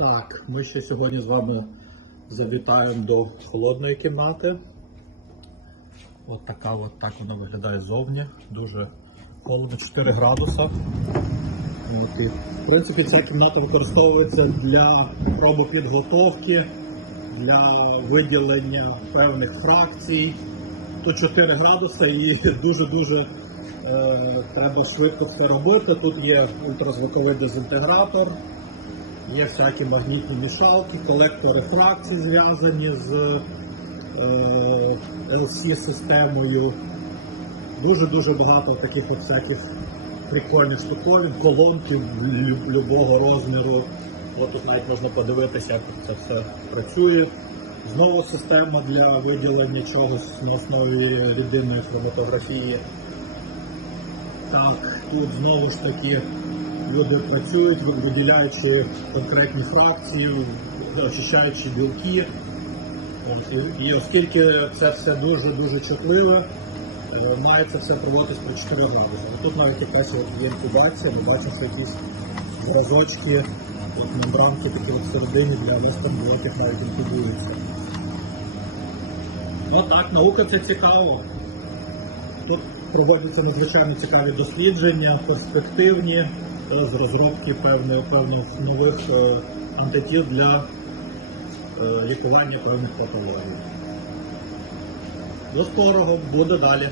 Так, ми ще сьогодні з вами завітаємо до холодної кімнати. От така от так вона виглядає ззовні. Дуже холодно, 4 градуса. От, і, в принципі, ця кімната використовується для пробопідготовки, для виділення певних фракцій. Тут 4 градуси і дуже-дуже е, треба швидко це робити. Тут є ультразвуковий дезінтегратор, є всякі магнітні мішалки, колектори фракцій зв'язані з е, LC-системою. Дуже-дуже багато таких от всяких прикольних штуковин, колонки лю- любого розміру. От тут навіть можна подивитися, як це все працює. Знову система для виділення чогось на основі рідинної хроматографії. Так, тут знову ж таки люди працюють, виділяючи конкретні фракції, очищаючи білки. І, оскільки це все дуже-дуже чутливе, е, має це все проводитись при 4 градусах. Тут навіть якась от є інкубація, ми бачимо, що якісь зразочки, от мембранки такі от всередині для вестерн-блоків навіть інкубуються. Ну так, наука це цікаво. Тут проводяться надзвичайно цікаві дослідження, перспективні е, з розробки певних, певних нових е, антитіл для е, лікування певних патологій. До скорого, буде далі.